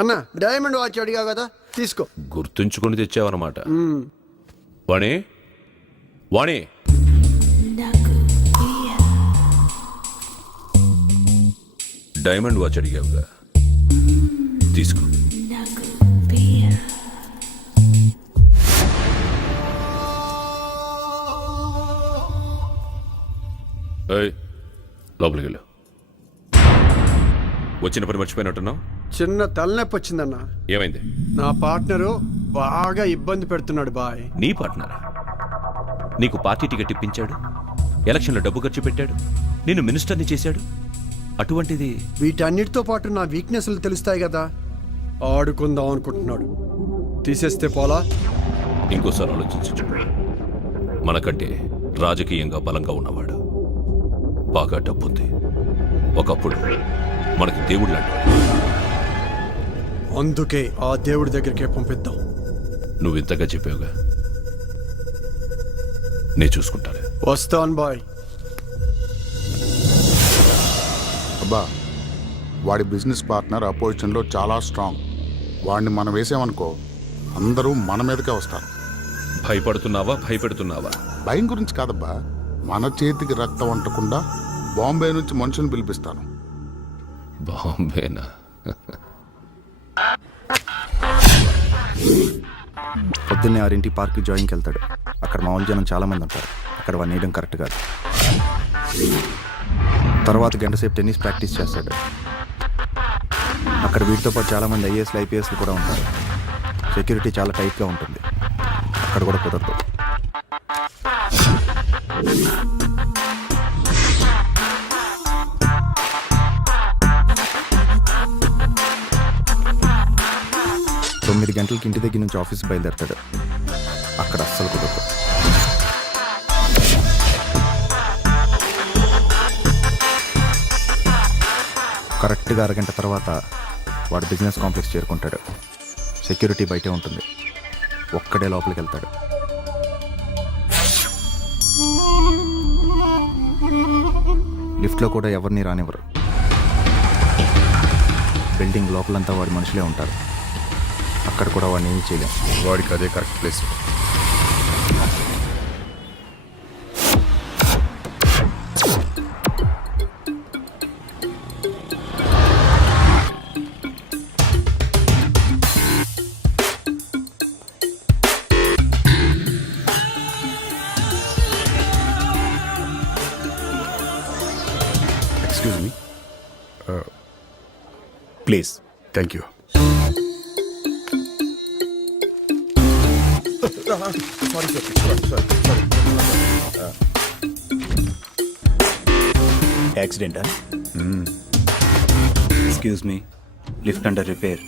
అన్న diamond watch అడిగా కదా, తీసుకో. గుర్తుంచుకొని తెచ్చావన్నమాట. వాణి వాణి, డైమండ్ వాచ్ అడిగావుగా, తీసుకో. ఏయ్, లోపలికి వెళ్ళు. వచ్చిన పని మర్చిపోయినట్టున్నావు. చిన్న తలనొప్పి వచ్చిందన్న. ఏమైంది? నా పార్ట్నరు బాగా ఇబ్బంది పెడుతున్నాడు బాయ్. నీ పార్ట్నరా? నీకు పార్టీ టికెట్ ఇప్పించాడు, ఎలక్షన్లో డబ్బు ఖర్చు పెట్టాడు, నిన్ను మినిస్టర్ని చేశాడు. అటువంటిది వీటన్నిటితో పాటు నా వీక్నెస్లు తెలుస్తాయి కదా, ఆడుకుందాం అనుకుంటున్నాడు. తీసేస్తే పోలా? ఇంకోసారి ఆలోచించి చూడు. మనకంటే రాజకీయంగా బలంగా ఉన్నవాడు, బాగా డబ్బుంది, ఒకప్పుడు మనకి దేవుడు లాంటి. అందుకే ఆ దేవుడి దగ్గరికే పంపిద్దాం. నువ్వు ఇంతగా చెప్పావుగా, నేను చూసుకుంటాను. వస్తాను బాయ్. అబ్బా, వాడి బిజినెస్ పార్ట్నర్ అపోజిషన్లో చాలా స్ట్రాంగ్. వాడిని మనం వేసామనుకో అందరూ మన మీదకే వస్తారు. భయపడుతున్నావా భయపెడుతున్నావా? భయం గురించి కాదబ్బా, మన చేతికి రక్తం అంటకుండా బాంబే నుంచి మనుషులను పిలిపిస్తాను. బాంబేనా? పొద్దున్నే 6 పార్క్ జాయింగ్కి వెళ్తాడు. అక్కడ మామూలు జనం చాలా మంది ఉంటారు. అక్కడ వాడిని వేయడం కరెక్ట్ కాదు. తర్వాత గంట సేపు టెన్నిస్ ప్రాక్టీస్ చేస్తాడు. అక్కడ వీటితో పాటు చాలా మంది ఐఏఎస్లు ఐపీఎస్లు కూడా ఉంటారు. సెక్యూరిటీ చాలా టైట్గా ఉంటుంది. అక్కడ కూడా కుదరదు. తొమ్మిది గంటలకి ఇంటి దగ్గర నుంచి ఆఫీస్ బయలుదేరతాడు. అక్కడ అస్సలు కుదరదు. కరెక్ట్గా అరగంట తర్వాత వాడు బిజినెస్ కాంప్లెక్స్ చేరుకుంటాడు. సెక్యూరిటీ బయటే ఉంటుంది. ఒక్కడే లోపలికి వెళ్తాడు. లిఫ్ట్లో కూడా ఎవరిని రానివ్వరు. బిల్డింగ్ లోపలంతా వాడి మనుషులే ఉంటారు. అక్కడ కూడా వాడిని ఏమీ చేయలేం. వాడికి అదే correct place. Excuse me. Please. Thank you. యాక్సిడెంటా? Excuse me, lift under repair.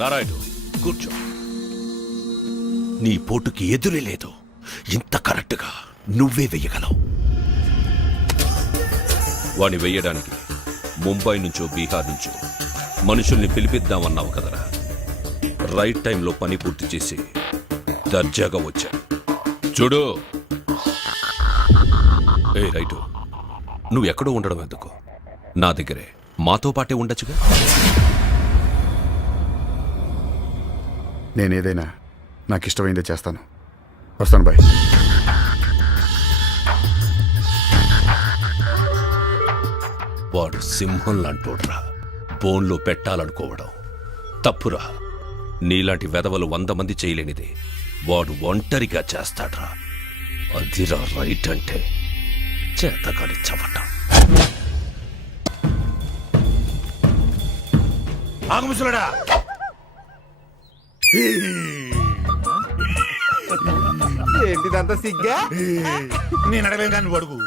Rarayudu, కూర్చో. నీ పోటుకి ఎదురే లేదు. ఇంత కరెక్ట్గా నువ్వే వెయ్యగలవు. వాణ్ణి వెయ్యడానికి ముంబై నుంచో బీహార్ నుంచో మనుషుల్ని పిలిపిద్దామన్నావు కదరా. రైట్ టైంలో పని పూర్తి చేసి దర్జాగా వచ్చా. చూడు, ఏ రైటు, నువ్వు ఎక్కడో ఉండడం ఎందుకు? నా దగ్గరే మాతో పాటే ఉండొచ్చుగా. నేనేదైనా నాకు ఇష్టమైందే చేస్తాను. వస్తాను బాయ్. వాడు సింహం లాంటోడ్రా. బోన్లో పెట్టాలనుకోవడం తప్పురా. నీలాంటి వెధవలు 100 మంది చేయలేనిది వాడు ఒంటరిగా చేస్తాడ్రా. అదిరా రైట్ అంటే. చేతగాని చవటం. ఆగముసులడా. ఏంటిదంతా సిగ్గా నేను అడగలేను కానీ నువ్వు అడుగు